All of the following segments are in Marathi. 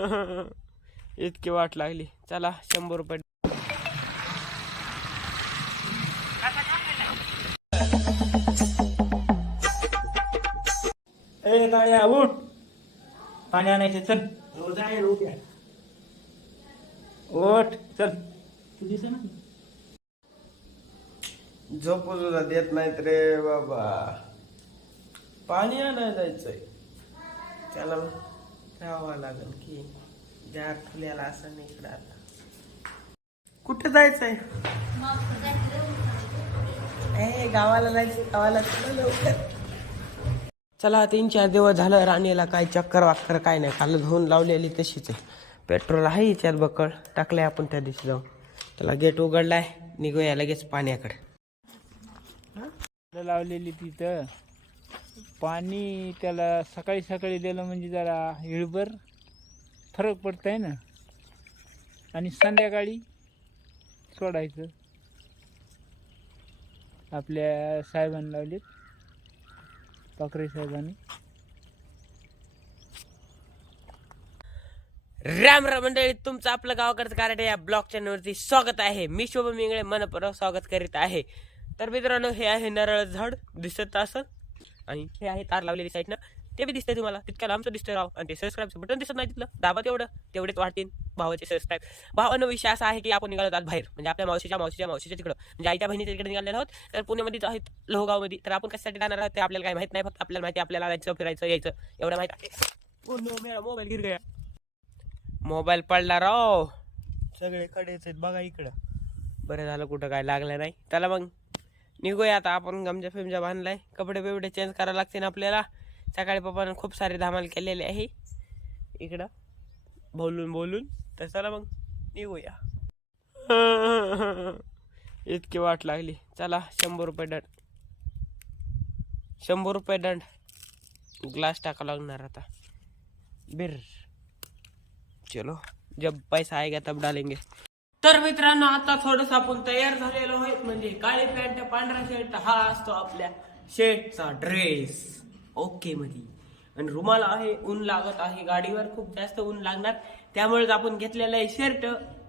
इतकी वाट लागली. चला शंभर रुपये. ए गाड्या उठ. पाणी आणायचे चल. उठ. चल. तू दिसे ना. झोपू सुद्धा देत नाहीत रे बाबा. पाणी आणायला जायचंय. त्याला ठेवावं लागेल की ज्या फुल्याला असं नाही इकडं आता. कुठं जायचंय? ए गावाला जायचं गावाला चला लवकर. चला तीन चार दिवस झालं राणीला काय चक्कर वाक्कर काय नाही. खाल धुवून लावलेली तशीच आहे. पेट्रोल आहे याच्यात बकळ. टाकलंय आपण त्या दिवशी जाऊन. त्याला गेट उघडलाय. निघूया लगेच पाण्याकडे. लावलेली तिथं. पाणी त्याला सकाळी सकाळी दिलं म्हणजे जरा हिळभर फरक पडतंय ना. आणि संध्याकाळी सोडायचं. आपल्या साहेबांनी लावलेत. पाखरे साहेबांनी. राम राम मंडळी तुमचं आपलं गावाकडचं कार्य या ब्लॉग चॅनलवरती स्वागत आहे. मी शोभा मिंगळे मनपूर्वक स्वागत करीत आहे. तर मित्रांनो हे आहे नारळ झाड दिसत असं आणि हे आहे तार लावलेली साईडनं ते बी दिसतंय तुम्हाला. तितक्या लांबचं दिसतंय राव. आणि ते सबस्क्राईबचं बटन दिसत नाही तिथलं. दाबा तेवढं. तेवढेच वाढतील भावाचे सबस्क्राईब भावानं विषय असा आहे की आपण निघालो आहोत बाहेर. म्हणजे आपल्या मावशीच्या मावशीच्या मावशीच्या तिकडं. म्हणजे आईच्या बहिणीच्या तिकडे निघालेलो आहोत. तर पुण्यामध्येच आहेत लोहगावमध्ये. तर आपण कशासाठी जाणार आहोत ते आपल्याला काय माहीत नाही. फक्त आपल्याला माहिती आपल्याला जायचं फिरायचं यायचं. एवढं माहीत आहे. मोबाईल गिर गया मोबाईल पडला राव. सगळे कडेच आहेत. बघा इकडं. बरं झालं कुठं काय लागलं नाही. त्याला मग. निघूया आता आपण गमजा फिमजा बांधलाय. कपडे बिपडे चेंज करावं लागतील आपल्याला. सकाळी पप्पानं खूप सारे धमाल केलेले आहे. इकडं बोलून बोलून तर चला मग निघूया. इतकी वाट लागली. चला शंभर रुपये दंड. शंभर रुपये दंड. ग्लास टाका लागणार आता. बिर चलो जब पैसा आएगा तब डालेंगे. तर मित्रांनो आता थोडस आपण तयार झालेलो आहे म्हणजे काळी पॅन्ट पांढरा शर्ट हा असतो आपल्या शर्टचा ड्रेस ओके मध्ये आणि रुमाल आहे ऊन लागत आहे. गाडीवर खूप जास्त ऊन लागणार. त्यामुळेच आपण घेतलेला आहे शर्ट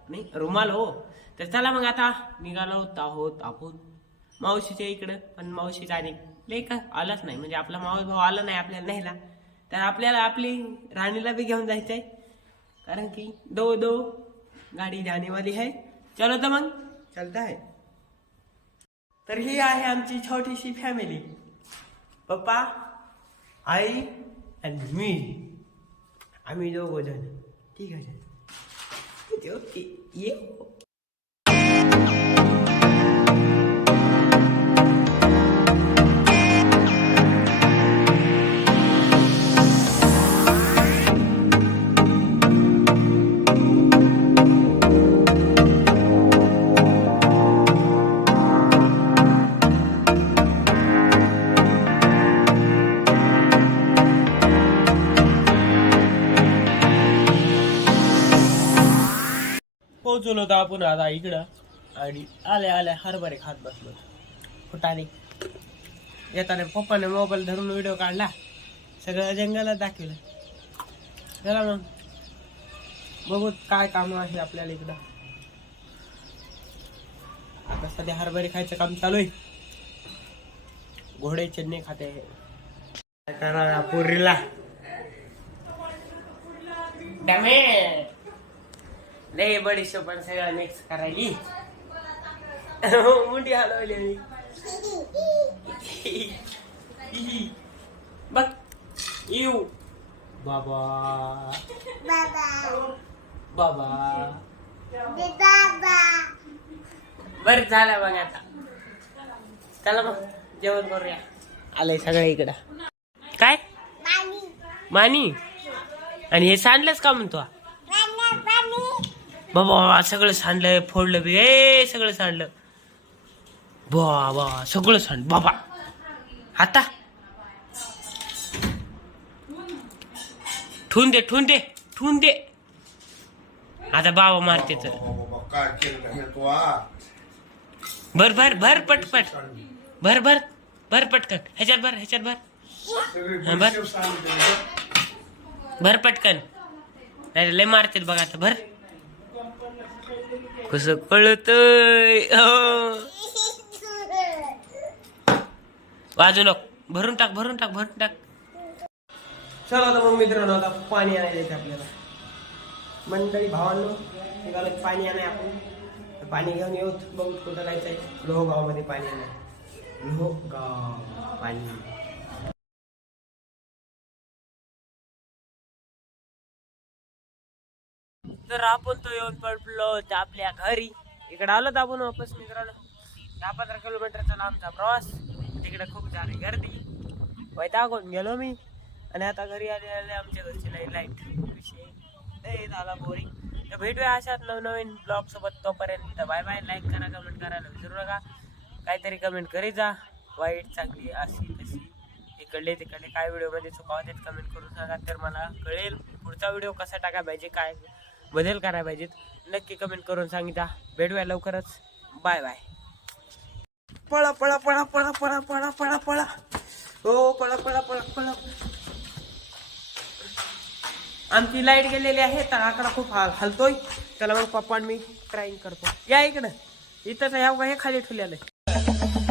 नाही रुमाल हो. तर चला मग आता निघालो आहोत आपण. मावशीच्या इकडं. पण मावशीचा आणि का आलाच नाही. म्हणजे आपला मावस भाऊ आला नाही आपल्याला न्यायला. तर आपल्याला आपली राणीला बी घेऊन जायचंय. कारण की दो दो गाडी जाने वाली है चलो तर मग. चलता है. तर ही आहे आमची छोटीशी फॅमिली पप्पा आई आणि मी. आम्ही दोघ जण. ठीक आहे. ओके. ये. पोहोचलो होतो आपण आता इकडं. आणि आल्या आल्या हरभरे खात बसलो. फुटाने येताना पप्पाने मोबाईल धरून व्हिडिओ काढला. सगळं जंगलात दाखवलं. चला मग. बघू काय काम आहे आपल्याला इकडं. आता सध्या हरभरे खायचं काम चालू आहे. घोडे चेन्नई खाते. काय करा पुरीला? डॅमेज लय बडीशो पण सगळं मिक्स करायली. मुंडी हलवली मी बघ येऊ. बाबा. बाबा. बर झालं बघ आता. चला मग जेवण करूया. आलंय सगळं इकडं. काय? मानी आणि हे सांडलंच का म्हणतो? बाबा सगळं सांडलंय फोडलं बी. ए सगळं सांडलं. बाबा सगळं सांड बाबा. आता? ठून दे ठून दे ठून दे. आता बाबा मारते तर. भर भर भर पटपट. भर भर भर पटकन. ह्याच्यात भर ह्याच्यात भर. सांगितली. भर. पटकन. नाही लय मारतात बघा आता. भर. कस कळतय. वाजू हो. नको भरून टाक भरून टाक भरून टाक. चला आता मग मित्रांनो आता पाणी आणायला येते आपल्याला. मंडळी भावांनो निघालो पाणी आणाय आपण. पाणी घेऊन येऊ. बघू कुठं जायचंय. लोहगावामध्ये पाणी आणाय. लोहगाव पाणी. तर आपण तो येऊन पडलो होतो आपल्या घरी. इकडे आलो तर आपण वापस मित्रांनो. दहा पंधरा किलोमीटरचा लांबचा प्रवास. तिकडे खूप झाली गर्दी. वैतागून गेलो मी. आणि आता घरी आले आले आमच्या घरची नाही लाइट. विषय. लय झाला बोरिंग तर भेटूया अशात नवनवीन ब्लॉग सोबत तोपर्यंत. बाय बाय लाईक करा कमेंट करायला विसरू नका. काहीतरी कमेंट करी जा. वाईट चांगली अशी तशी. इकडले तिकडले. काय व्हिडिओमध्ये चुका होत्यात कमेंट करून सांगा. तर मला कळेल पुढचा व्हिडिओ कसा टाका पाहिजे म्हणजे काय. बदल करायला पाहिजेत. नक्की कमेंट करून सांगितला. भेटूया लवकरच. बाय बाय पळा पळा पळा पळा पळा पळा पळा पळा. हो पळा पळा पळा पळा. आमची लाइट गेलेली आहे. तर आकडा खूप हाल हलतोय. त्याला मग पप्पा आणि मी ट्राईंग करतो. या इकडं. इथंच या हे खाली ठेवलेलं आहे.